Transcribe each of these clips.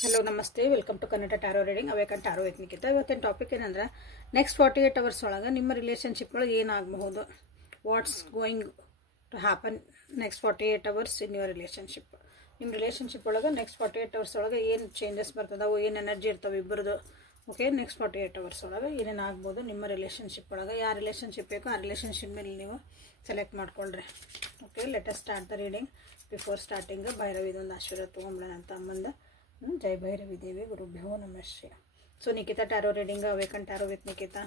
Hello ನಮಸ್ತೆ welcome to Kannada tarot reading awaken taro with Nikhita. ಇವತ್ತಿನ topic ಏನಂದ್ರೆ ನೆಕ್ಸ್ಟ್ 48 ಅವರ್ಸ್ ಒಳಗೆ ನಿಮ್ಮ ರಿಲೇಷನ್ಶಿಪ್ ಒಳಗೆ ಏನಾಗಬಹುದು, what's going to happen next 48 hours in your relationship. ನಿಮ್ಮ ರಿಲೇಷನ್ಶಿಪ್ ಒಳಗೆ ನೆಕ್ಸ್ಟ್ 48 ಅವರ್ಸ್ ಒಳಗೆ ಏನು ಚೇಂಜಸ್ ಬರ್ತದವು, ಏನು ಎನರ್ಜಿ ಇರ್ತವೆ ಇಬ್ಬರದು. ಓಕೆ, ನೆಕ್ಸ್ಟ್ 48 ಅವರ್ಸ್ ಒಳಗೆ ಏನೇನು ಆಗ್ಬೋದು ನಿಮ್ಮ ರಿಲೇಷನ್ಶಿಪ್ ಒಳಗೆ. ಯಾವ ರಿಲೇಷನ್ಶಿಪ್ ಬೇಕೋ ಆ ರಿಲೇಷನ್ಶಿಪ್ ಮೇಲೆ ನೀವು ಸೆಲೆಕ್ಟ್ ಮಾಡ್ಕೊಳ್ರಿ. Okay, let us start the reading. Before starting ಭೈರವಿದೊಂದು ಆಶೀರ್ವಾದ ತೊಗೊಂಬಿಡೋಣ ಅಂತ ಅಮ್ಮಂದ. ಜೈ ಭೈರವಿ ದೇವಿ ಗುರುಭ್ಯೋ ನಮಃ ಶ್ರೀ. So Nikhita tarot reading, awaken taro with Nikhita,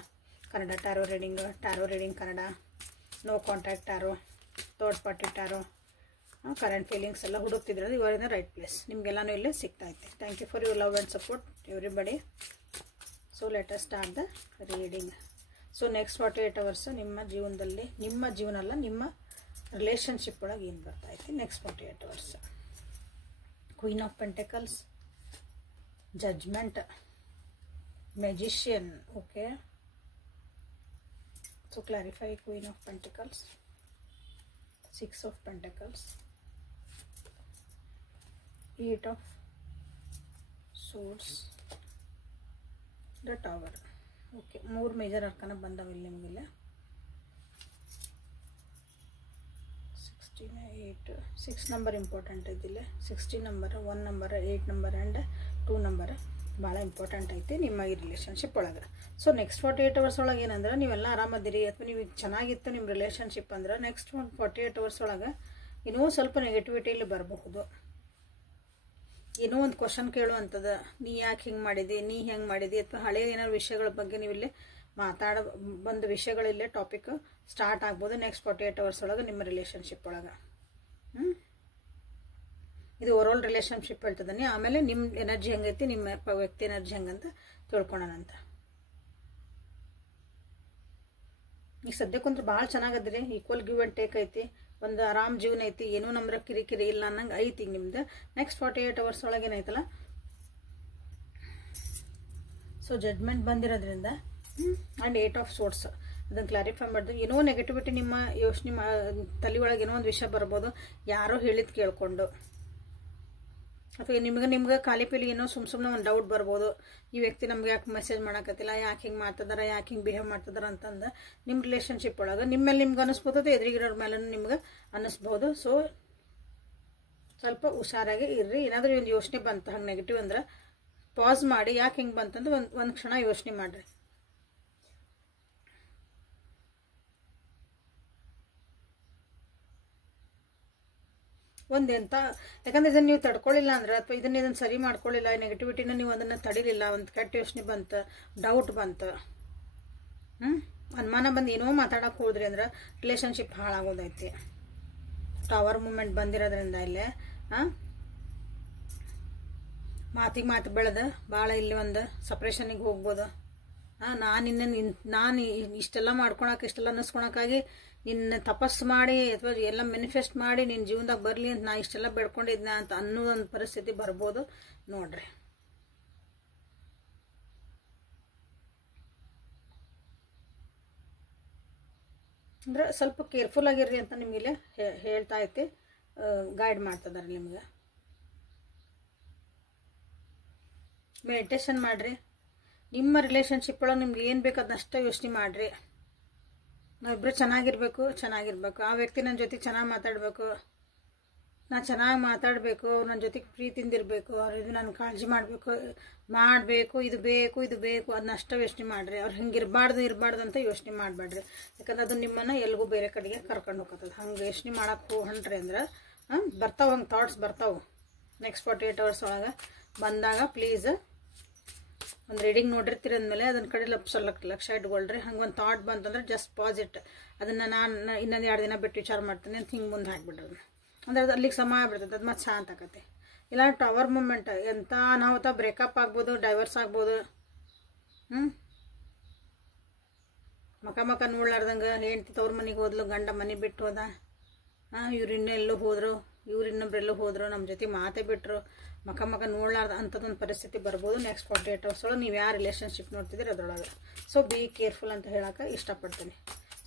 Kannada tarot reading Kannada, no contact tarot, third party tarot, current feelings ಎಲ್ಲ ಹುಡುಕ್ತಿದ್ರೆ ಇವರ್ ಇನ್ ದ ರೈಟ್ ಪ್ಲೇಸ್. ನಿಮಗೆಲ್ಲನೂ ಇಲ್ಲೇ ಸಿಗ್ತಾಯಿದೆ. Thank you for your love and support everybody. So let us start the reading. So next 48 hours ನಿಮ್ಮ ಜೀವನದಲ್ಲಿ, ನಿಮ್ಮ ಜೀವನ ಅಲ್ಲ, ನಿಮ್ಮ ರಿಲೇಷನ್ಶಿಪ್ ಒಳಗೆ ಏನು ಬರ್ತಾಯಿದೆ next 48 hours. Queen of pentacles, judgment, magician. Okay, so clarify queen of pentacles, 6 of pentacles, 8 of swords, the tower. Okay, more major arcana ಬಂದವಿಲ್ಲ ನಿಮಗಿಲ್ಲ. 8 6 ನಂಬರ್ ಇಂಪಾರ್ಟೆಂಟ್ ಐತಿಲ್ಲ. 16 number, 1 number, 8 number and 2 number ಭಾಳ important ಐತಿ ನಿಮ್ಮ ಈ relationship ಒಳಗೆ. So next 48 hours ಒಳಗೆ ಏನಂದ್ರೆ ನೀವೆಲ್ಲ ಆರಾಮದಿರಿ ಅಥವಾ ನೀವು ಚೆನ್ನಾಗಿತ್ತು ನಿಮ್ಮ ರಿಲೇಷನ್ಶಿಪ್ ಅಂದ್ರೆ ನೆಕ್ಸ್ಟ್ 48 ಅವರ್ಸ್ ಒಳಗೆ ಇನ್ನೂ ಸ್ವಲ್ಪ ನೆಗೆಟಿವಿಟಿ ಇಲ್ಲಿ ಬರಬಹುದು. ಏನೋ ಒಂದು ಕ್ವಶನ್ ಕೇಳುವಂಥದ್ದು, ನೀ ಯಾಕೆ ಹಿಂಗೆ ಮಾಡಿದಿ, ನೀ ಹೆಂಗೆ ಮಾಡಿದಿ, ಅಥವಾ ಹಳೆಯ ಏನಾದ್ರು ವಿಷಯಗಳ ಬಗ್ಗೆ ನೀವಿಲ್ಲಿ ಬಂದ ವಿಷಯಗಳಿಲ್ಲೇ ಟಾಪಿಕ್ ಸ್ಟಾರ್ಟ್ ಆಗ್ಬೋದು ನೆಕ್ಸ್ಟ್ 48 ಅವರ್ಸ್ ಒಳಗೆ ನಿಮ್ಮ ರಿಲೇಷನ್ಶಿಪ್ ಒಳಗೆ. ಇದು ಓವರಾಲ್ ರಿಲೇಷನ್ಶಿಪ್ ಹೇಳ್ತದಾನೆ. ಆಮೇಲೆ ನಿಮ್ಮ ಎನರ್ಜಿ ಹೆಂಗೈತಿ, ನಿಮ್ಮ ವ್ಯಕ್ತಿ ಎನರ್ಜಿ ಹೆಂಗಂತ ತಿಳ್ಕೊಳೋಣಂತ. ಈಗ ಸದ್ಯಕ್ಕಂತೂ ಭಾಳ ಚೆನ್ನಾಗದ್ರಿ. ಈಕ್ವಲ್ ಗಿವ್ ಆ್ಯಂಡ್ ಟೇಕ್ ಐತಿ, ಒಂದು ಆರಾಮ್ ಜೀವನ ಐತಿ, ಏನೂ ನಮ್ರ ಕಿರಿಕಿರಿ ಇಲ್ಲ ಅನ್ನಂಗೆ ಐತಿ ಈಗ ನಿಮ್ದು. ನೆಕ್ಸ್ಟ್ 48 ಅವರ್ಸ್ ಒಳಗೆ ಏನೈತಲ್ಲ, ಸೊ ಜಡ್ಜ್ಮೆಂಟ್ ಬಂದಿರೋದ್ರಿಂದ ಆ್ಯಂಡ್ 8 ಆಫ್ ಸೋರ್ಸ್ ಅದನ್ನು ಕ್ಲಾರಿಫೈ ಮಾಡಿದ್ರು. ಏನೋ ನೆಗೆಟಿವಿಟಿ ನಿಮ್ಮ ಯೋಚನೆ ತಲೆ ಒಳಗೆ ಏನೋ ಒಂದು ವಿಷಯ ಬರ್ಬೋದು, ಯಾರೋ ಹೇಳಿದ್ ಕೇಳ್ಕೊಂಡು, ಅಥವಾ ನಿಮ್ಗೆ ಖಾಲಿ ಪೀಲಿ ಏನೋ ಸುಮ್ಮನೆ ಒಂದು ಡೌಟ್ ಬರ್ಬೋದು. ಈ ವ್ಯಕ್ತಿ ನಮ್ಗೆ ಯಾಕೆ ಮೆಸೇಜ್ ಮಾಡಕತ್ತಿಲ್ಲ, ಯಾಕೆ ಹಿಂಗೆ ಮಾಡ್ತಿದಾರ, ಯಾಕೆ ಹಿಂಗೆ ಬಿಹೇವ್ ಮಾಡ್ತಿದಾರ ಅಂತಂದು ನಿಮ್ಮ ರಿಲೇಷನ್ಶಿಪ್ ಒಳಗೆ ನಿಮ್ಮ ಮೇಲೆ ನಿಮ್ಗೆ ಅನ್ನಿಸ್ಬೋದು, ಎದುರಿಗಿರೋರ ಮೇಲೆ ನಿಮ್ಗೆ ಅನ್ನಿಸ್ಬೋದು. ಸೊ ಸ್ವಲ್ಪ ಹುಷಾರಾಗಿ ಇರ್ರಿ. ಏನಾದರೂ ಒಂದು ಯೋಚನೆ ಬಂತು ಹಂಗೆ ನೆಗೆಟಿವ್ ಅಂದ್ರೆ ಪಾಸ್ ಮಾಡಿ, ಯಾಕೆ ಹಿಂಗೆ ಬಂತಂದ್ರೆ ಒಂದು ಕ್ಷಣ ಯೋಚನೆ ಮಾಡಿರಿ. ಒಂದೆಂತ, ಯಾಕಂದ್ರೆ ಇದನ್ನು ನೀವು ತಡ್ಕೊಳ್ಳಿಲ್ಲ ಅಂದ್ರೆ, ಅಥವಾ ಇದನ್ನ ಸರಿ ಮಾಡ್ಕೊಳ್ಳಿಲ್ಲ, ನೆಗೆಟಿವಿಟಿನ ನೀವು ಅದನ್ನು ತಡಿಲಿಲ್ಲ, ಒಂದು ಕೆಟ್ಟ ಯೋಚನೆ ಬಂತು, ಡೌಟ್ ಬಂತು, ಅನುಮಾನ ಬಂದು ಏನೋ ಮಾತಾಡೋಕೆ ಹೋದ್ರಿ ಅಂದ್ರೆ ರಿಲೇಷನ್ಶಿಪ್ ಹಾಳಾಗೋದೈತಿ. ಟವರ್ ಮೂಮೆಂಟ್ ಬಂದಿರೋದ್ರಿಂದ ಇಲ್ಲೇ ಮಾತಿಗೆ ಮಾತು ಬೆಳೆದು ಭಾಳ ಇಲ್ಲಿ ಒಂದು ಸಪ್ರೇಷನಿಗೆ ಹೋಗ್ಬೋದು. ನಾನು ಇಷ್ಟೆಲ್ಲ ಮಾಡ್ಕೊಳಕ್ಕೆ, ಇಷ್ಟೆಲ್ಲ ಅನ್ನಿಸ್ಕೊಳಕ್ಕಾಗಿ ನಿನ್ನ ತಪಸ್ಸು ಮಾಡಿ ಅಥವಾ ಎಲ್ಲ ಮ್ಯಾನಿಫೆಸ್ಟ್ ಮಾಡಿ ನಿನ್ನ ಜೀವನದಾಗ ಬರಲಿ ಅಂತ ನಾ ಇಷ್ಟೆಲ್ಲ ಬೇಡ್ಕೊಂಡಿದ್ನ ಅಂತ ಅನ್ನೋದೊಂದು ಪರಿಸ್ಥಿತಿ ಬರ್ಬೋದು ನೋಡ್ರಿ. ಅಂದ್ರೆ ಸ್ವಲ್ಪ ಕೇರ್ಫುಲ್ ಆಗಿರ್ರಿ ಅಂತ ನಿಮಗಿಲ್ಲಿ ಹೇಳ್ತಾ ಐತಿ, ಗೈಡ್ ಮಾಡ್ತಿದ್ದಾರೆ ನಿಮ್ಗೆ. ಮೆಡಿಟೇಷನ್ ಮಾಡಿರಿ. ನಿಮ್ಮ ರಿಲೇಷನ್ಶಿಪ್ ಒಳಗೆ ನಿಮ್ಗೆ ಏನು ಬೇಕು ಅದನ್ನಷ್ಟೇ ಯೋಚನೆ ಮಾಡಿರಿ. ನಾವಿಬ್ಬರು ಚೆನ್ನಾಗಿರ್ಬೇಕು. ಆ ವ್ಯಕ್ತಿ ನನ್ನ ಜೊತೆ ಚೆನ್ನಾಗಿ ಮಾತಾಡಬೇಕು, ನಾನು ಚೆನ್ನಾಗಿ ಮಾತಾಡಬೇಕು, ಅವ್ರು ನನ್ನ ಜೊತೆಗೆ ಪ್ರೀತಿಯಿಂದಿರಬೇಕು, ಅವ್ರಿಗೆ ನಾನು ಕಾಳಜಿ ಮಾಡಬೇಕು, ಇದು ಬೇಕು ಅದನ್ನಷ್ಟೇ ಯೋಚನೆ ಮಾಡಿರಿ. ಅವ್ರು ಹಿಂಗೆ ಇರಬಾರ್ದು ಅಂತ ಯೋಚನೆ ಮಾಡಬೇಡ್ರಿ. ಯಾಕಂದ್ರೆ ಅದು ನಿಮ್ಮನ್ನು ಎಲ್ಗೂ ಬೇರೆ ಕಡೆಗೆ ಕರ್ಕೊಂಡು ಹೋಗ್ತದೆ. ಹಂಗೆ ಯೋಚನೆ ಮಾಡಕ್ಕೆ ಹೊಂಟ್ರಿ ಅಂದ್ರೆ ಬರ್ತಾವೆ, ಹಂಗೆ ಥಾಟ್ಸ್ ಬರ್ತಾವೆ. ನೆಕ್ಸ್ಟ್ 48 ಅವರ್ಸ್ ಒಳಗೆ ಬಂದಾಗ ಪ್ಲೀಸ್ ಒಂದು ರೀಡಿಂಗ್ ನೋಡಿರ್ತೀರಿ ಅಂದಮೇಲೆ ಅದನ್ನ ಕಡೆ ಲಕ್ಷ ಇಟ್ಕೊಳ್ರಿ. ಹಂಗೆ ಒಂದು ಥಾಟ್ ಬಂತಂದ್ರೆ ಜಸ್ಟ್ ಪಾಸಿಟ್, ಅದನ್ನು ನಾನು ಇನ್ನೊಂದು 2 ದಿನ ಬಿಟ್ಟು ವಿಚಾರ ಮಾಡ್ತೀನಿ ಅಂತ ಹಿಂಗೆ ಮುಂದೆ ಹಾಕ್ಬಿಡ್ರಿ. ಅಂದ್ರೆ ಅದು ಅಲ್ಲಿಗೆ ಸಮಯ ಬಿಡ್ತದೆ, ಅದು ಮತ್ತೆ ಶಾಂತ ಆಕತಿ. ಇಲ್ಲ ಟವರ್ ಮೂಮೆಂಟ್ ಎಂಥ ಅನಾಹುತ, ಬ್ರೇಕಪ್ ಆಗ್ಬೋದು, ಡೈವರ್ಸ್ ಆಗ್ಬೋದು. ಮಕ ನೋಡ್ಲಾರ್ದಂಗೆ ಹೆಂಡ್ತಿ ತವ್ರ ಮನೆಗೆ ಹೋದ್ಲು, ಗಂಡ ಮನೆ ಬಿಟ್ಟು ಹೋದ, ಇವ್ರು ಇನ್ನೆಲ್ಲೂ ಹೋದ್ರು, ಇವ್ರು ಇನ್ನೊಬ್ರೆಲ್ಲೂ ಹೋದ್ರು, ನಮ್ಮ ಜೊತೆ ಮಾತೇ ಬಿಟ್ಟರು, ಮಕ ನೋಡ್ಲಾರ್ದ ಅಂಥದ್ದೊಂದು ಪರಿಸ್ಥಿತಿ ಬರ್ಬೋದು ನೆಕ್ಸ್ಟ್ 48 ಅವರ್ಸ್ ಒಳಗೆ. ನೀವು ಯಾವ ರಿಲೇಷನ್ಶಿಪ್ ನೋಡ್ತಿದ್ದೀರಿ ಅದರೊಳಗೆ. ಸೊ ಬಿ ಕೇರ್ಫುಲ್ ಅಂತ ಹೇಳಕ್ಕೆ ಇಷ್ಟಪಡ್ತೀನಿ.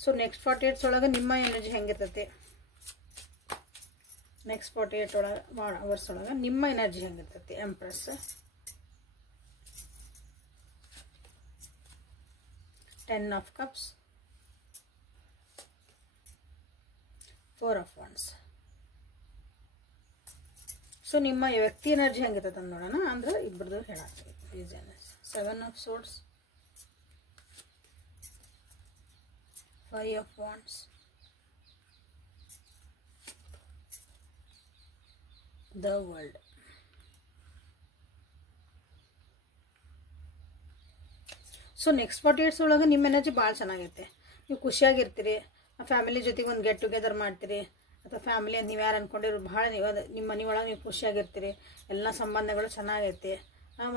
ಸೊ ನೆಕ್ಸ್ಟ್ 48 ಒಳಗೆ ನಿಮ್ಮ ಎನರ್ಜಿ ಹೆಂಗಿರ್ತೈತಿ, ನೆಕ್ಸ್ಟ್ 48 hours ಒಳಗೆ ನಿಮ್ಮ ಎನರ್ಜಿ ಹೆಂಗಿರ್ತೈತಿ. Empress 10 of cups, 4 of wands. So ನಿಮ್ಮ ವ್ಯಕ್ತಿ ಎನರ್ಜಿ ಹೆಂಗಿರ್ತದೆ ಅಂತ ನೋಡೋಣ. ಅಂದ್ರೆ ಇಬ್ಬರದು ಹೇಳಾಗ್ತದೆ. 7 of swords, 5 of wands, the world. So next 48 ಒಳಗೆ ನಿಮ್ಮ ಎನರ್ಜಿ ಭಾಳ ಚೆನ್ನಾಗೈತೆ. ನೀವು ಖುಷಿಯಾಗಿರ್ತೀರಿ, ಫ್ಯಾಮಿಲಿ ಜೊತೆಗೆ ಒಂದು ಗೆಟ್ ಟುಗೆದರ್ ಮಾಡ್ತೀರಿ, ಅಥವಾ ಫ್ಯಾಮಿಲಿ ಅಂತ ನೀವು ಯಾರು ಅಂದ್ಕೊಂಡಿರೋ ಭಾಳ ನೀವು ನಿಮ್ಮ ಮನೆ ಒಳಗೆ ನೀವು ಖುಷಿಯಾಗಿರ್ತೀರಿ. ಎಲ್ಲ ಸಂಬಂಧಗಳು ಚೆನ್ನಾಗೈತಿ.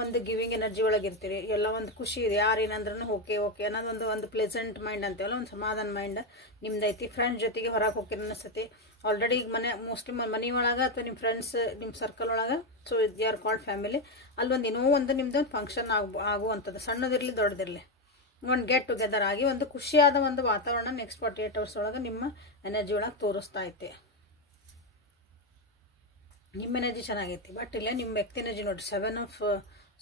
ಒಂದು ಗಿವಿಂಗ್ ಎನರ್ಜಿ ಒಳಗಿರ್ತೀರಿ. ಎಲ್ಲ ಒಂದು ಖುಷಿ ಇದೆ. ಯಾರು ಏನಂದ್ರೂ ಓಕೆ ಅನ್ನೋದೊಂದು ಒಂದು ಪ್ಲೆಸೆಂಟ್ ಮೈಂಡ್ ಅಂತೀವಲ್ಲ, ಒಂದು ಸಮಾಧಾನ ಮೈಂಡ್ ನಿಮ್ದೈತಿ. ಫ್ರೆಂಡ್ಸ್ ಜೊತೆಗೆ ಹೊರಗೆ ಹೋಗ್ತೀರಿ ಅನಿಸ್ತೈತಿ. ಆಲ್ರೆಡಿ ಈಗ ಮೋಸ್ಟ್ಲಿ ಮನೆ ಒಳಗೆ ಅಥವಾ ನಿಮ್ಮ ಫ್ರೆಂಡ್ಸ್ ನಿಮ್ಮ ಸರ್ಕಲ್ ಒಳಗೆ, so they are called family. ಅಲ್ಲೊಂದು ಏನೋ ಒಂದು ನಿಮ್ದೊಂದು ಫಂಕ್ಷನ್ ಆಗುವಂಥದ್ದು, ಸಣ್ಣದಿರಲಿ ದೊಡ್ಡದಿರಲಿ, ಒಂದು ಗೆಟ್ ಟುಗೆದರ್ ಆಗಿ ಒಂದು ಖುಷಿಯಾದ ಒಂದು ವಾತಾವರಣ ನೆಕ್ಸ್ಟ್ 48 hours ಒಳಗೆ ನಿಮ್ಮ ಎನರ್ಜಿ ಒಳಗೆ ತೋರಿಸ್ತಾ ಐತಿ. ನಿಮ್ಮ ಎನರ್ಜಿ ಚೆನ್ನಾಗೈತಿ. ಬಟ್ ಇಲ್ಲ ನಿಮ್ಮ ವ್ಯಕ್ತಿ ಎನರ್ಜಿ ನೋಡಿರಿ, 7 of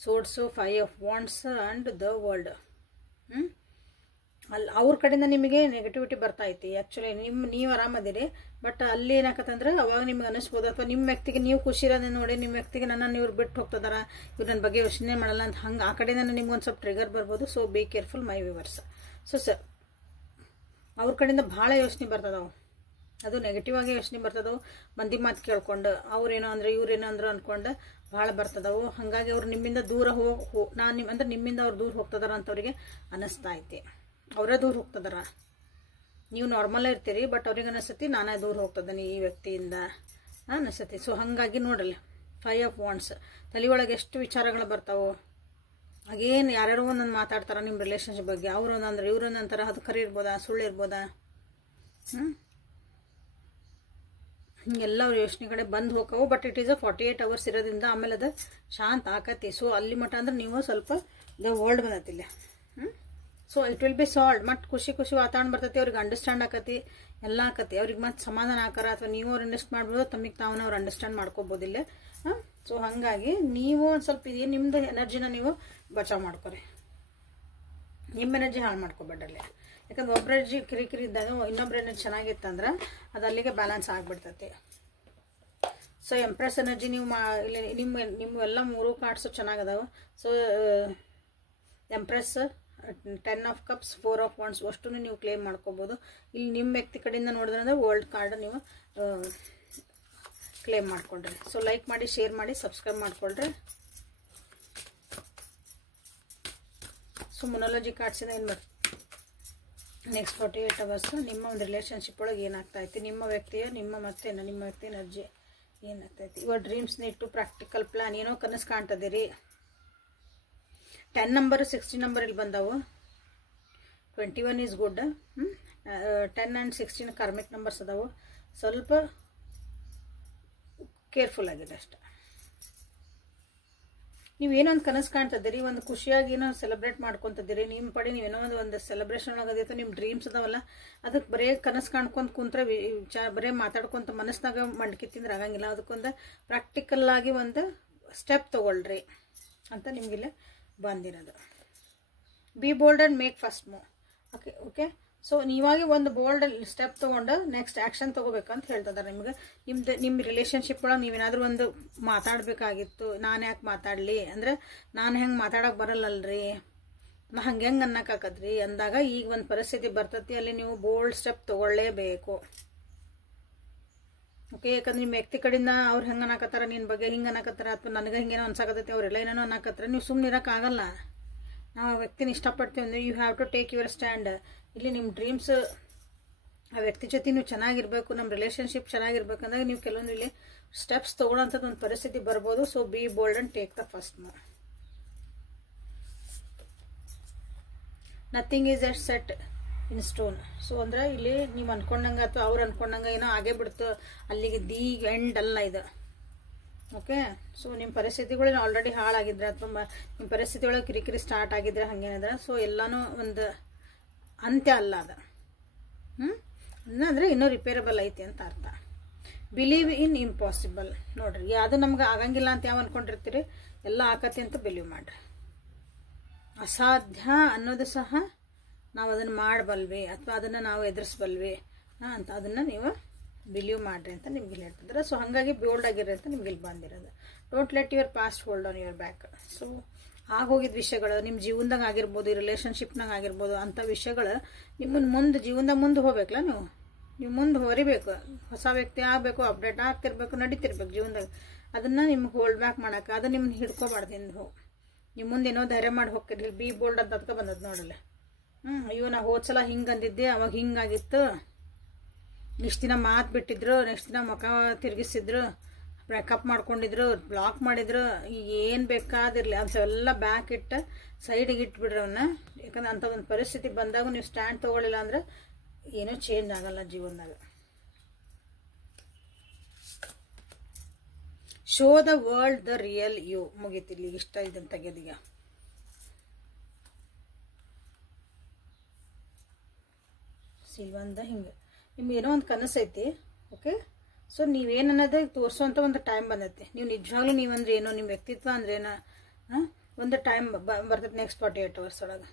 swords, 5 of wands and the world. ಅಲ್ಲಿ ಅವ್ರ ಕಡೆಯಿಂದ ನಿಮಗೆ ನೆಗೆಟಿವಿಟಿ ಬರ್ತಾ ಐತಿ. ಆ್ಯಕ್ಚುಲಿ ನೀವು ಆರಾಮದಿರಿ, ಬಟ್ ಅಲ್ಲಿ ಏನಾಕತ್ತಂದ್ರೆ ಅವಾಗ ನಿಮ್ಗೆ ಅನಿಸ್ಬೋದು, ಅಥವಾ ನಿಮ್ಮ ವ್ಯಕ್ತಿಗೆ ನೀವು ಖುಷಿ ಇರೋದನ್ನ ನೋಡಿ ನಿಮ್ಮ ವ್ಯಕ್ತಿಗೆ ನನ್ನನ್ನು ಇವ್ರು ಬಿಟ್ಟು ಹೋಗ್ತದಾರ, ಇವ್ರು ನನ್ನ ಬಗ್ಗೆ ಯೋಚನೆ ಮಾಡಲ್ಲ ಅಂತ ಹಂಗೆ ಆ ಕಡೆಯಿಂದ ನಿಮ್ಗೆ ಒಂದು ಸ್ವಲ್ಪ ಟ್ರಿಗರ್ ಬರ್ಬೋದು. So be careful my viewers. So sir ಅವ್ರ ಕಡೆಯಿಂದ ಭಾಳ ಯೋಚನೆ ಬರ್ತದವು, ಅದು ನೆಗೆಟಿವ್ ಆಗಿ ಯೋಚನೆ ಬರ್ತದವು. ಮಂದಿ ಮಾತು ಕೇಳ್ಕೊಂಡು ಅವ್ರೇನೋ ಅಂದ್ರೆ ಇವ್ರೇನೋ ಅಂದ್ರೆ ಅಂದ್ಕೊಂಡು ಭಾಳ ಬರ್ತದವು. ಹಾಗಾಗಿ ಅವ್ರು ನಿಮ್ಮಿಂದ ದೂರ ಅಂದ್ರೆ ನಿಮ್ಮಿಂದ ಅವ್ರು ದೂರ ಹೋಗ್ತದಾರ ಅಂತ ಅವ್ರಿಗೆ ಅನ್ನಿಸ್ತಾ ಐತಿ. ಅವರೇ ದೂರ ಹೋಗ್ತದಾರ. ನೀವು ನಾರ್ಮಲ್ ಇರ್ತೀರಿ, ಬಟ್ ಅವ್ರಿಗೆ ಅನಿಸ್ತತಿ ನಾನೇ ದೂರ ಹೋಗ್ತದೇನೆ ಈ ವ್ಯಕ್ತಿಯಿಂದ ಅನಿಸ್ತತಿ. ಸೊ ಹಾಗಾಗಿ ನೋಡಲಿ 5 of wands ತಲೆ ಒಳಗೆ ಎಷ್ಟು ವಿಚಾರಗಳು ಬರ್ತಾವೆ. ಹಾಗೇನು ಯಾರ್ಯಾರೋ ಒಂದೊಂದು ಮಾತಾಡ್ತಾರ ನಿಮ್ಮ ರಿಲೇಷನ್ಶಿಪ್ ಬಗ್ಗೆ. ಅವ್ರು ಒಂದಂದ್ರೆ ಇವ್ರು ಒಂದಂತಾರ, ಅದು ಖರೆ ಇರ್ಬೋದಾ ಸುಳ್ಳು ಇರ್ಬೋದಾ, ಹಿಂಗೆಲ್ಲ ಅವ್ರ ಯೋಚನೆ ಕಡೆ ಬಂದು ಹೋಗವು. But it is a 48 hours ಇರೋದ್ರಿಂದ ಆಮೇಲೆ ಅದು ಶಾಂತ ಆಕತಿ. ಸೊ ಅಲ್ಲಿ ಮಟ್ಟ ಅಂದ್ರೆ ನೀವು ಸ್ವಲ್ಪ ದ ವರ್ಲ್ಡ್ ಬಂದತಿಲ್ಲ. So it will be solve. ಮತ್ತು ಖುಷಿ ವಾತಾವರಣ ಬರ್ತೈತಿ. ಅವ್ರಿಗೆ ಅಂಡರ್ಸ್ಟ್ಯಾಂಡ್ ಆಕತಿ, ಎಲ್ಲ ಆಕತಿ. ಅವ್ರಿಗೆ ಮತ್ತೆ ಸಮಾಧಾನ ಆಕಾರ, ಅಥವಾ ನೀವು ಅವ್ರು ಇನ್ವೆಸ್ಟ್ ಮಾಡ್ಬೋದು, ತಮಗೆ ತಾವನ್ನ ಅವ್ರು ಅಂಡರ್ಸ್ಟ್ಯಾಂಡ್ ಮಾಡ್ಕೋಬೋದಿಲ್ಲ. ಸೊ ಹಾಗಾಗಿ ನೀವು ಒಂದು ಸ್ವಲ್ಪ ಇದೆ ನಿಮ್ಮದು ಎನರ್ಜಿನ ನೀವು ಬಚಾವ್ ಮಾಡ್ಕೊರಿ. ನಿಮ್ಮ ಎನರ್ಜಿ ಹಾಳು ಮಾಡ್ಕೊಬೇಡ್ರಲ್ಲಿ. ಯಾಕಂದ್ರೆ ಒಬ್ಬರ ಎನರ್ಜಿ ಕಿರಿಕಿರಿ ಇದ್ದಾಗ ಇನ್ನೊಬ್ಬರ ಎನರ್ಜಿ ಚೆನ್ನಾಗಿತ್ತಂದ್ರೆ ಅದು ಅಲ್ಲಿಗೆ ಬ್ಯಾಲೆನ್ಸ್ ಆಗಿಬಿಡ್ತೈತಿ. ಸೊ ಎಂಪ್ರೆಸ್ ಎನರ್ಜಿ ನೀವು ಇಲ್ಲಿ ನಿಮ್ಮೆಲ್ಲ 3 ಕಾರ್ಡ್ಸು ಚೆನ್ನಾಗದಾವೆ. So empress, 10 of cups, 4 of wands ಅಷ್ಟು ನೀವು ಕ್ಲೇಮ್ ಮಾಡ್ಕೋಬೋದು. ಇಲ್ಲಿ ನಿಮ್ಮ ವ್ಯಕ್ತಿ ಕಡೆಯಿಂದ ನೋಡಿದ್ರೆ ವರ್ಲ್ಡ್ ಕಾರ್ಡ್ ನೀವು ಕ್ಲೇಮ್ ಮಾಡ್ಕೊಳ್ರಿ. ಸೊ ಲೈಕ್ ಮಾಡಿ, ಶೇರ್ ಮಾಡಿ, ಸಬ್ಸ್ಕ್ರೈಬ್ ಮಾಡ್ಕೊಳ್ರಿ. ಸೊ ಮೊನಾಲಜಿ ಕಾರ್ಡ್ಸಿಂದ ಏನು ಮಾಡಿ ನೆಕ್ಸ್ಟ್ 48 hours ನಿಮ್ಮ ಒಂದು ರಿಲೇಷನ್ಶಿಪ್ ಒಳಗೆ ಏನಾಗ್ತಾ ಐತಿ, ನಿಮ್ಮ ವ್ಯಕ್ತಿಯ ನಿಮ್ಮ ವ್ಯಕ್ತಿ ಎನರ್ಜಿ ಏನಾಗ್ತೈತಿ. ಇವಾಗ ಡ್ರೀಮ್ಸ್ ನೀಟು ಪ್ರಾಕ್ಟಿಕಲ್ ಪ್ಲಾನ್, ಏನೋ ಕನಸು ಕಾಣ್ತದಿರಿ. 10 number 16 number ಇಲ್ಲಿ ಬಂದಾವು. 21 is good. 10 and 16 karmic numbers ಅದಾವು. ಸ್ವಲ್ಪ ಕೇರ್ಫುಲ್ ಆಗಿದೆ ಅಷ್ಟೆ. ನೀವೇನೊಂದು ಕನಸು ಕಾಣ್ತದಿರಿ, ಒಂದು ಖುಷಿಯಾಗಿ ಏನೋ ಸೆಲೆಬ್ರೇಟ್ ಮಾಡ್ಕೊತಿದ್ದೀರಿ. ನಿಮ್ಮ ಪಡೆ ನೀವೇನೋ ಒಂದು ಸೆಲೆಬ್ರೇಷನ್ ಒಳಗದೈತೆ. ನಿಮ್ಮ ಡ್ರೀಮ್ಸ್ ಅದಾವಲ್ಲ, ಅದಕ್ಕೆ ಬರೀ ಕನಸು ಕಾಣ್ಕೊಂತ ಕುಂತ್ರೆ ಬರೀ ಮಾತಾಡ್ಕೊಂತ ಮನಸ್ಸಿನಾಗ ಮಂಡ್ಕಿ ತಿಂದ್ರೆ ಆಗಂಗಿಲ್ಲ. ಅದಕ್ಕೊಂದು ಪ್ರಾಕ್ಟಿಕಲ್ ಆಗಿ ಒಂದು ಸ್ಟೆಪ್ ತೊಗೊಳ್ರಿ ಅಂತ ನಿಮಗಿಲ್ಲ ಬಂದಿರೋದು. Be bold and make first move. Okay. So ನೀವಾಗಿ ಒಂದು ಬೋಲ್ಡ್ ಸ್ಟೆಪ್ ತೊಗೊಂಡು ನೆಕ್ಸ್ಟ್ ಆ್ಯಕ್ಷನ್ ತೊಗೋಬೇಕಂತ ಹೇಳ್ತಿದ್ದಾರೆ ನಿಮ್ಗೆ. ನಿಮ್ಮ ರಿಲೇಷನ್ಶಿಪ್ ಒಳಗೆ ನೀವೇನಾದರೂ ಒಂದು ಮಾತಾಡಬೇಕಾಗಿತ್ತು, ನಾನು ಯಾಕೆ ಮಾತಾಡಲಿ ಅಂದರೆ ನಾನು ಹೆಂಗೆ ಮಾತಾಡೋಕೆ ಬರಲ್ಲಲ್ರಿ, ನಾ ಹೆಂಗೆ ಅನ್ನಕ್ಕಾಕದ್ರಿ ಅಂದಾಗ ಈಗ ಒಂದು ಪರಿಸ್ಥಿತಿ ಬರ್ತೈತಿ. ಅಲ್ಲಿ ನೀವು ಬೋಲ್ಡ್ ಸ್ಟೆಪ್ ತೊಗೊಳ್ಳೇಬೇಕು. ಓಕೆ. ಯಾಕಂದ್ರೆ ನಿಮ್ಮ ವ್ಯಕ್ತಿ ಕಡೆಯಿಂದ ಅವ್ರು ಹೆಂಗೆ ಅನ್ನಕತ್ತಾರ ನಿನ್ನ ಬಗ್ಗೆ, ಹಿಂಗೆ ಅನ್ನಕತ್ತಾರ, ಅಥವಾ ನನಗೆ ಹಿಂಗೇನೋ ಅನ್ಸಾಕತ್ತೈತಿ, ಅವರೆಲ್ಲ ಏನೇನೋ ಅನ್ನಕತ್ತಾರ. ನೀವು ಸುಮ್ಮನೆ ಇರೋಕ್ಕಾಗಲ್ಲ. ನಾವು ಆ ವ್ಯಕ್ತಿನ ಇಷ್ಟಪಡ್ತೀವಿ ಅಂದರೆ you have to take your stand. ಇಲ್ಲಿ ನಿಮ್ಮ ಡ್ರೀಮ್ಸ್ ಆ ವ್ಯಕ್ತಿ ಜೊತೆ ನೀವು ಚೆನ್ನಾಗಿರ್ಬೇಕು, ನಮ್ಮ ರಿಲೇಷನ್ಶಿಪ್ ಚೆನ್ನಾಗಿರ್ಬೇಕಂದಾಗ ನೀವು ಕೆಲವೊಂದು ಇಲ್ಲಿ ಸ್ಟೆಪ್ಸ್ ತೊಗೊಳ್ಳೋಂಥದ್ದು ಒಂದು ಪರಿಸ್ಥಿತಿ ಬರ್ಬೋದು. So B bold and take the first move. Nothing is at set in stone. So ಅಂದರೆ ಇಲ್ಲಿ ನೀವು ಅಂದ್ಕೊಂಡಂಗೆ ಅಥವಾ ಅವ್ರು ಅಂದ್ಕೊಂಡಂಗೆ ಏನೋ ಆಗೇ ಬಿಡ್ತು, ಅಲ್ಲಿಗೆ ದಿ ಎಂಡ್ ಅಲ್ಲ ಇದು. ಓಕೆ. ಸೊ ನಿಮ್ಮ ಪರಿಸ್ಥಿತಿಗಳೇನು ಆಲ್ರೆಡಿ ಹಾಳಾಗಿದ್ರೆ, ಅಥವಾ ನಿಮ್ಮ ಪರಿಸ್ಥಿತಿ ಒಳಗೆ ಕಿರಿಕಿರಿ ಸ್ಟಾರ್ಟ್ ಆಗಿದ್ರೆ ಹಾಗೇನಿದ್ರೆ, ಸೊ ಎಲ್ಲನೂ ಒಂದು ಅಂತ್ಯ ಅಲ್ಲ ಅದು. ಅಂದರೆ ಇನ್ನೂ ರಿಪೇರಬಲ್ ಐತಿ ಅಂತ ಅರ್ಥ. Believe in impossible. ನೋಡ್ರಿ, ಯಾವುದು ನಮ್ಗೆ ಆಗಂಗಿಲ್ಲ ಅಂತ ಯಾವ ಅಂದ್ಕೊಂಡಿರ್ತೀರಿ, ಎಲ್ಲ ಆಕತಿ ಅಂತ ಬಿಲೀವ್ ಮಾಡ್ರಿ. ಅಸಾಧ್ಯ ಅನ್ನೋದು ಸಹ ನಾವು ಅದನ್ನು ಮಾಡಬಲ್ವಿ ಅಥವಾ ಅದನ್ನು ನಾವು ಎದುರಿಸಬಲ್ವಿ ಅಂತ ಅದನ್ನು ನೀವು ಬಿಲೀವ್ ಮಾಡಿರಿ ಅಂತ ನಿಮ್ಗೆ ಇಲ್ಲಿ ಹೇಳ್ತಿದ್ದಾರೆ. ಸೊ ಹಾಗಾಗಿ ಬೋಲ್ಡ್ ಆಗಿರಿ ಅಂತ ನಿಮ್ಗೆ ಇಲ್ಲಿ ಬಂದಿರೋದು. Don't let your past hold on your back. So ಆಗೋಗಿದ್ದ ವಿಷಯಗಳು ನಿಮ್ಮ ಜೀವನದಾಗ ಆಗಿರ್ಬೋದು, ಈ ರಿಲೇಷನ್ಶಿಪ್ನಾಗ ಆಗಿರ್ಬೋದು, ಅಂಥ ವಿಷಯಗಳು ನಿಮ್ಮನ್ನು ಮುಂದೆ ಜೀವನದಾಗ ಮುಂದೆ ಹೋಗ್ಬೇಕಲ್ಲ. ನೀವು ಮುಂದೆ ಹೊರಿಬೇಕು, ಹೊಸ ವ್ಯಕ್ತಿ ಆಗಬೇಕು, ಅಪ್ಡೇಟ್ ಆಗ್ತಿರ್ಬೇಕು, ನಡೀತಿರ್ಬೇಕು ಜೀವನದಾಗ. ಅದನ್ನು ನಿಮ್ಗೆ ಹೋಲ್ಡ್ ಬ್ಯಾಕ್ ಮಾಡೋಕೆ ಅದು ನಿಮ್ಗೆ ಹಿಡ್ಕೊಬಾರ್ದು. ನೀವು ಮುಂದೆ ಏನೋ ಧೈರ್ಯ ಮಾಡಿ ಹೋಗ್ತೀರಿ. ಬಿ ಬೋಲ್ಡ್ ಅಂತ ಅದಕ್ಕೆ ಬಂದದ್ದು ನೋಡಲ್ಲ. ಅಯ್ಯೋ ನಾ ಹೋದ್ಸಲ ಹಿಂಗೆ ಅಂದಿದ್ದೆ, ಅವಾಗ ಹಿಂಗಾಗಿತ್ತು, ಇಷ್ಟು ದಿನ ಮಾತು ಬಿಟ್ಟಿದ್ರು, ನೆಕ್ಸ್ಟ್ ದಿನ ಮುಖ ತಿರುಗಿಸಿದ್ರು, ಬ್ರೇಕಪ್ ಮಾಡ್ಕೊಂಡಿದ್ರು, ಬ್ಲಾಕ್ ಮಾಡಿದ್ರು, ಈಗ ಏನು ಬೇಕಾದಿರಲಿ ಅಂಥವೆಲ್ಲ ಬ್ಯಾಕ್ ಇಟ್ಟು ಸೈಡಿಗೆ ಇಟ್ಬಿಡ್ರಿ ಅವನ್ನ. ಯಾಕಂದ್ರೆ ಅಂಥ ಒಂದು ಪರಿಸ್ಥಿತಿ ಬಂದಾಗ ನೀವು ಸ್ಟ್ಯಾಂಡ್ ತೊಗೊಳ್ಳಿಲ್ಲ ಅಂದ್ರೆ ಏನೂ ಚೇಂಜ್ ಆಗಲ್ಲ ಜೀವನದಾಗ. Show the world the real you. ಮುಗೀತಿಲ್ಲಿ ಇಷ್ಟ ಇದನ್ನು ತೆಗೆದೀಗ. ಸಿಲ್ವಂದ ಹಿಂಗೆ ನಿಮ್ಗೆ ಏನೋ ಒಂದು ಕನಸು ಐತಿ. ಓಕೆ, ಸೊ ನೀವೇನನ್ನೋದು ತೋರಿಸೋಂಥ ಒಂದು ಟೈಮ್ ಬಂದೈತಿ. ನೀವು ನಿಜವಾಗ್ಲೂ ನೀವಂದ್ರೆ ಏನೋ, ನಿಮ್ಮ ವ್ಯಕ್ತಿತ್ವ ಅಂದ್ರೆ ಏನೋ ಒಂದು ಟೈಮ್ ಬರ್ತೈತೆ ನೆಕ್ಸ್ಟ್ 48 hours ಒಳಗೆ.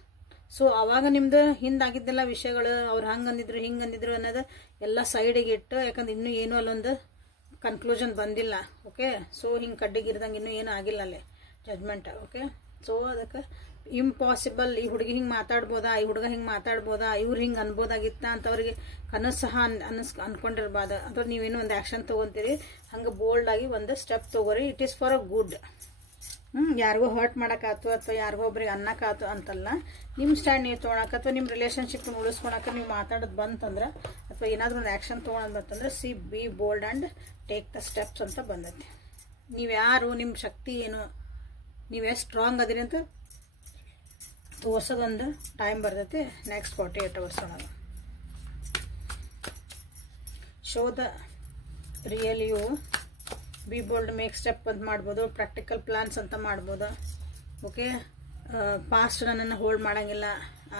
ಸೊ ಆವಾಗ ನಿಮ್ದು ಹಿಂದಾಗಿದ್ದೆಲ್ಲ ವಿಷಯಗಳು, ಅವ್ರು ಹಂಗೆ ಅಂದಿದ್ರು ಹಿಂಗೆ ಅಂದಿದ್ರು ಅನ್ನೋದು ಎಲ್ಲ ಸೈಡಿಗೆ ಇಟ್ಟು, ಯಾಕಂದ್ರೆ ಇನ್ನೂ ಏನೂ ಅಲ್ಲೊಂದು ಕನ್ಕ್ಲೂಷನ್ ಬಂದಿಲ್ಲ. ಓಕೆ, ಸೊ ಹಿಂಗೆ ಕಡ್ಡಿಗಿರ್ದಂಗೆ ಇನ್ನೂ ಏನೂ ಆಗಿಲ್ಲ ಅಲ್ಲೇ ಜಡ್ಜ್ಮೆಂಟ್. ಓಕೆ, ಸೊ ಅದಕ್ಕೆ ಇಂಪಾಸಿಬಲ್, ಈ ಹುಡುಗಿ ಹಿಂಗೆ ಮಾತಾಡ್ಬೋದಾ, ಈ ಹುಡುಗ ಹಿಂಗೆ ಮಾತಾಡ್ಬೋದಾ, ಇವ್ರು ಹಿಂಗೆ ಅನ್ಬೋದಾಗಿತ್ತ ಅಂತ ಅವ್ರಿಗೆ ಕನಸು ಸಹ ಅನ್ಕೊಂಡಿರ್ಬಾರ್ದು. ಅಥವಾ ನೀವೇನೋ ಒಂದು ಆ್ಯಕ್ಷನ್ ತೊಗೊತೀರಿ, ಹಂಗೆ ಬೋಲ್ಡಾಗಿ ಒಂದು ಸ್ಟೆಪ್ ತೊಗೋರಿ. It is for a good. ಯಾರಿಗೋ ಹರ್ಟ್ ಮಾಡೋಕ್ಕಾಯ್ತು ಅಥವಾ ಯಾರಿಗೋ ಒಬ್ರಿಗೆ ಅನ್ನೋಕ್ಕಾಯ್ತು ಅಂತಲ್ಲ, ನಿಮ್ಮ ಸ್ಟ್ಯಾಂಡ್ ನೀವು ತೊಗೊಳಕ್ಕೆ ಅಥವಾ ನಿಮ್ಮ ರಿಲೇಷನ್ಶಿಪ್ನ ಉಳಿಸ್ಕೊಳಕ್ಕೆ ನೀವು ಮಾತಾಡೋದು ಬಂತಂದ್ರೆ, ಅಥವಾ ಏನಾದರೂ ಒಂದು ಆ್ಯಕ್ಷನ್ ತೊಗೊಳೋದು ಬಂತಂದ್ರೆ, B bold and take the steps ಅಂತ ಬಂದೈತಿ. ನೀವು ಯಾರು, ನಿಮ್ಮ ಶಕ್ತಿ ಏನು, ನೀವೆಷ್ಟು ಸ್ಟ್ರಾಂಗ್ ಅದಿರಿ ಅಂತ ತೋರ್ಸೋದೊಂದು ಟೈಮ್ ಬರ್ತೈತಿ ನೆಕ್ಸ್ಟ್ 48 hours ಒಳಗೆ. Show the real you, be bold, make step ಅಂತ ಮಾಡ್ಬೋದು, ಪ್ರಾಕ್ಟಿಕಲ್ ಪ್ಲಾನ್ಸ್ ಅಂತ ಮಾಡ್ಬೋದು. ಓಕೆ, ಪಾಸ್ಟ್ ನನ್ನನ್ನು ಹೋಲ್ಡ್ ಮಾಡೋಂಗಿಲ್ಲ,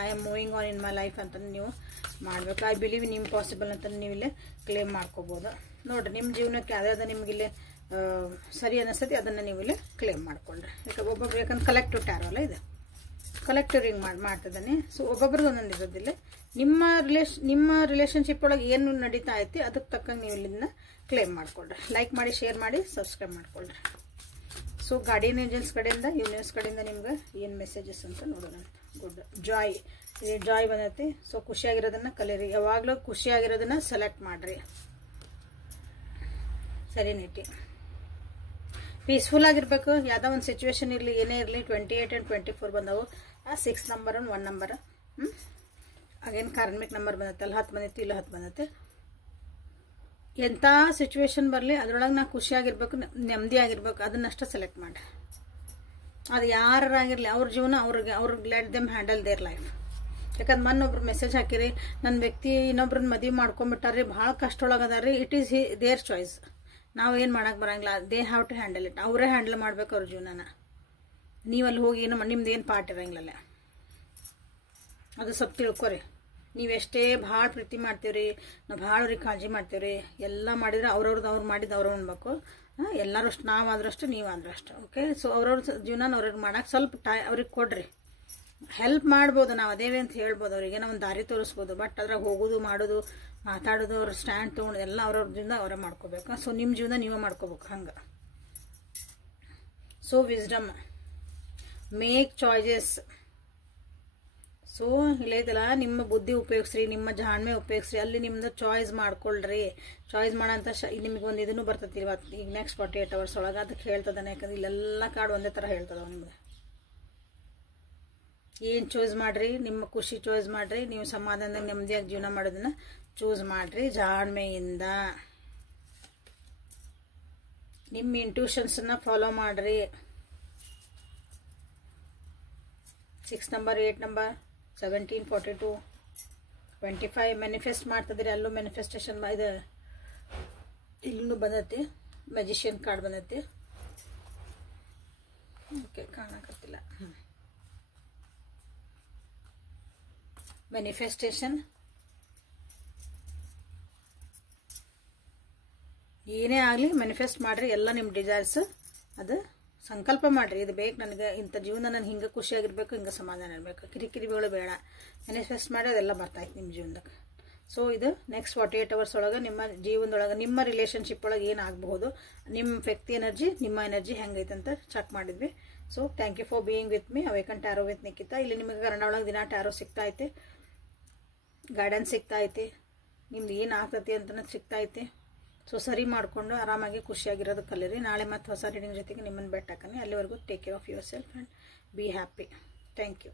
I am moving on in my life ಅಂತ ನೀವು ಮಾಡಬೇಕು. ಐ ಬಿಲೀವ್ ಇನ್ ಇಂಪಾಸಿಬಲ್ ಅಂತ ನೀವು ಇಲ್ಲಿ ಕ್ಲೇಮ್ ಮಾಡ್ಕೋಬೋದು. ನೋಡಿರಿ, ನಿಮ್ಮ ಜೀವನಕ್ಕೆ ಯಾವ್ದಾದ್ರು ನಿಮಗಿಲ್ಲಿ ಸರಿ ಅನ್ನಿಸ್ತೈತಿ ಅದನ್ನು ನೀವು ಇಲ್ಲಿ ಕ್ಲೇಮ್ ಮಾಡ್ಕೊಳ್ರಿ. ಯಾಕಂದ್ರೆ ಯಾಕಂದ್ರೆ ಕಲೆಕ್ಟಿವ್ ಟ್ಯಾರೋ ಅಲ್ಲ ಇದು, ಕಲೆಕ್ಟಿವ್ ರಿಂಗ್ ಮಾಡ್ತಿದ್ದಾನೆ. ಸೊ ಒಬ್ಬೊಬ್ರಿಗೆ ಒಂದೊಂದು ಇರೋದಿಲ್ಲ. ನಿಮ್ಮ ರಿಲೇಷನ್ಶಿಪ್ ಒಳಗೆ ಏನು ನಡೀತಾ ಐತಿ ಅದಕ್ಕೆ ತಕ್ಕಂಗೆ ನೀವು ಇಲ್ಲಿಂದ ಕ್ಲೇಮ್ ಮಾಡ್ಕೊಳ್ರಿ. ಲೈಕ್ ಮಾಡಿ, ಶೇರ್ ಮಾಡಿ, ಸಬ್ಸ್ಕ್ರೈಬ್ ಮಾಡ್ಕೊಳ್ರಿ. ಸೊ ಗಾರ್ಡಿಯನ್ ಏಂಜಲ್ಸ್ ಕಡೆಯಿಂದ, ಯೂನಿವರ್ಸ್ ಕಡೆಯಿಂದ ನಿಮ್ಗೆ ಏನು ಮೆಸೇಜಸ್ ಅಂತ ನೋಡೋಣ. ಗುಡ್ ಜಾಯ್, ಇದು ಜಾಯ್ ಬಂದೈತಿ. ಸೊ ಖುಷಿಯಾಗಿರೋದನ್ನ ಕಲೀರಿ. ಯಾವಾಗಲೂ ಖುಷಿಯಾಗಿರೋದನ್ನ ಸೆಲೆಕ್ಟ್ ಮಾಡಿರಿ. ಸೆರೆನಿಟಿ, ಪೀಸ್ಫುಲ್ ಆಗಿರ್ಬೇಕು. ಯಾವುದೋ ಒಂದು ಸಿಚುವೇಶನ್ ಇರಲಿ, ಏನೇ ಇರಲಿ. 28 and 24 ಬಂದವು. ಆ 6 number 1 number. Again karmic number ಬಂದತ್ತೆ. ಅಲ್ಲಿ 10 ಬಂದೈತಿ, ಇಲ್ಲ 10 ಬಂದತ್ತೆ. ಎಂಥ ಸಿಚುವೇಶನ್ ಬರಲಿ ಅದರೊಳಗೆ ನಾ ಖುಷಿಯಾಗಿರ್ಬೇಕು, ನೆಮ್ಮದಿ ಆಗಿರ್ಬೇಕು, ಅದನ್ನಷ್ಟೇ ಸೆಲೆಕ್ಟ್ ಮಾಡಿ. ಅದು ಯಾರಾಗಿರಲಿ, ಅವ್ರ ಜೀವನ ಅವ್ರಿಗೆ let them handle their life. ಯಾಕಂದ್ರೆ ಮೊನ್ನೊಬ್ರು ಮೆಸೇಜ್ ಹಾಕಿರಿ, ನನ್ನ ವ್ಯಕ್ತಿ ಇನ್ನೊಬ್ರನ್ನ ಮದುವೆ ಮಾಡ್ಕೊಂಬಿಟ್ಟಾರ್ರಿ, ಭಾಳ ಕಷ್ಟ ಒಳಗದಾರ್ರಿ. It is their choice. ನಾವು ಏನು ಮಾಡೋಕೆ ಬರಂಗಿಲ್ಲ. They have to handle it. ಅವರೇ ಹ್ಯಾಂಡಲ್ ಮಾಡ್ಬೇಕು ಅವ್ರ ಜೀವನನ. ನೀವಲ್ಲಿ ಹೋಗಿ ಏನು ನಿಮ್ದು ಏನು ಪಾರ್ಟ್ ಇರಂಗಿಲ್ಲ. ಅದು ಸ್ವಲ್ಪ ತಿಳ್ಕೊರಿ. ನೀವೆಷ್ಟೇ ಭಾಳ ಪ್ರೀತಿ ಮಾಡ್ತೀವ್ರಿ, ನಾವು ಭಾಳ ಅವ್ರಿಗೆ ಕಾಳಜಿ ಮಾಡ್ತೀವ್ರಿ, ಎಲ್ಲ ಮಾಡಿದ್ರೆ ಅವ್ರು ಮಾಡಿದ್ದು ಅವ್ರು ಅನ್ಬೇಕು. ಎಲ್ಲರೂ ಅಷ್ಟು, ನಾವಾದ್ರಷ್ಟು ನೀವಾದ್ರಷ್ಟು. ಓಕೆ, ಸೊ ಅವ್ರವ್ರ ಜೀವನ ಅವ್ರಿಗೆ ಮಾಡೋಕೆ ಸ್ವಲ್ಪ ಅವ್ರಿಗೆ ಕೊಡ್ರಿ. ಹೆಲ್ಪ್ ಮಾಡ್ಬೋದು, ನಾವು ಅದೇವೆ ಅಂತ ಹೇಳ್ಬೋದು, ಅವರಿಗೆ ನಾವು ಒಂದು ದಾರಿ ತೋರಿಸ್ಬೋದು. ಬಟ್ ಅದ್ರಾಗ ಹೋಗೋದು, ಮಾಡೋದು, ಮಾತಾಡೋದು, ಅವ್ರ ಸ್ಟ್ಯಾಂಡ್ ತೊಗೊಂಡು ಎಲ್ಲ ಅವ್ರವ್ರ ಜೀವನ ಅವರೇ ಮಾಡ್ಕೋಬೇಕು. ಸೊ ನಿಮ್ಮ ಜೀವನ ನೀವೇ ಮಾಡ್ಕೋಬೇಕು ಹಂಗೆ. So wisdom, make choices. So ಇಲ್ಲೈತಲ್ಲ, ನಿಮ್ಮ ಬುದ್ಧಿ ಉಪಯೋಗಿಸ್ರಿ, ನಿಮ್ಮ ಜಾಣ್ಮೆ ಉಪಯೋಗಿಸ್ರಿ. ಅಲ್ಲಿ ನಿಮ್ದು ಚಾಯ್ಸ್ ಮಾಡ್ಕೊಳ್ರಿ. ಚಾಯ್ಸ್ ಮಾಡೋಂಥ ನಿಮಗೆ ಒಂದು ಇದನ್ನು ಬರ್ತೈತಿ ಇವತ್ತು, ಈಗ ನೆಕ್ಸ್ಟ್ 48 hours ಒಳಗೆ. ಅದಕ್ಕೆ ಹೇಳ್ತದಾನೆ, ಯಾಕಂದ್ರೆ ಇಲ್ಲೆಲ್ಲ ಕಾರ್ಡ್ ಒಂದೇ ಥರ ಹೇಳ್ತದವ ನಿಮ್ಗೆ. ಏನು ಚೂಸ್ ಮಾಡಿರಿ, ನಿಮ್ಮ ಖುಷಿ ಚೂಸ್ ಮಾಡಿರಿ, ನೀವು ಸಮಾಧಾನದಾಗ ನೆಮ್ಮದಿಯಾಗಿ ಜೀವನ ಮಾಡೋದನ್ನ ಚೂಸ್ ಮಾಡಿರಿ ಜಾಣ್ಮೆಯಿಂದ. ನಿಮ್ಮ ಇಂಟ್ಯೂಷನ್ಸನ್ನು ಫಾಲೋ ಮಾಡಿರಿ. 6 ನಂಬರ್, 8 ನಂಬರ್, 17, 42, 25 ಮ್ಯಾನಿಫೆಸ್ಟ್ ಮಾಡ್ತಿದ್ದೀರಿ. ಅಲ್ಲೂ ಮ್ಯಾನಿಫೆಸ್ಟೇಷನ್ ಇದು ಇಲ್ಲೂ ಬಂದೈತಿ. ಮ್ಯಾಜಿಷಿಯನ್ ಕಾರ್ಡ್ ಬಂದೈತಿ. ಓಕೆ, ಕಾಣಕತ್ತಿಲ್ಲ. ಮ್ಯಾನಿಫೆಸ್ಟೇಷನ್, ಏನೇ ಆಗಲಿ ಮ್ಯಾನಿಫೆಸ್ಟ್ ಮಾಡಿರಿ. ಎಲ್ಲ ನಿಮ್ಮ ಡಿಸೈರ್ಸ್ ಅದು ಸಂಕಲ್ಪ ಮಾಡಿರಿ, ಇದು ಬೇಕು ನನಗೆ, ಇಂಥ ಜೀವನ ನಾನು ಹಿಂಗೆ ಖುಷಿಯಾಗಿರ್ಬೇಕು, ಹಿಂಗೆ ಸಮಾಧಾನ ಇರಬೇಕು, ಕಿರಿಕಿರಿಗಳು ಬೇಡ, ಮ್ಯಾನಿಫೆಸ್ಟ್ ಮಾಡಿ ಅದೆಲ್ಲ ಬರ್ತಾಯಿತ್ತು ನಿಮ್ಮ ಜೀವನದಾಗ. ಸೊ ಇದು ನೆಕ್ಸ್ಟ್ 48 hours ಒಳಗೆ ನಿಮ್ಮ ಜೀವನದೊಳಗೆ ನಿಮ್ಮ ರಿಲೇಷನ್ಶಿಪ್ ಒಳಗೆ ಏನಾಗಬಹುದು, ನಿಮ್ಮ ವ್ಯಕ್ತಿ ಎನರ್ಜಿ ನಿಮ್ಮ ಎನರ್ಜಿ ಹೆಂಗೈತೆ ಅಂತ ಚೆಕ್ ಮಾಡಿದ್ವಿ. So thank you for being with me Awaken taro with Nikhita. ಇಲ್ಲಿ ನಿಮಗೆ ಕನ್ನಡ ಒಳಗೆ ದಿನ ಟ್ಯಾರೋ ಸಿಗ್ತಾ ಐತೆ, ಗೈಡೆನ್ಸ್ ಸಿಗ್ತಾ ಐತಿ, ನಿಮ್ದು ಏನು ಆಗ್ತೈತಿ ಅಂತ ಸಿಗ್ತಾ ಐತಿ. ಸೊ ಸರಿ ಮಾಡಿಕೊಂಡು ಆರಾಮಾಗಿ ಖುಷಿಯಾಗಿರೋದು ಕಲೀರಿ. ನಾಳೆ ಮತ್ತೆ ಹೊಸ ರೀಡಿಂಗ್ ಜೊತೆಗೆ ನಿಮ್ಮನ್ನು ಬೆಟ್ಟಾಕನಿ. ಅಲ್ಲಿವರೆಗೂ take care of yourself and be happy. Thank you.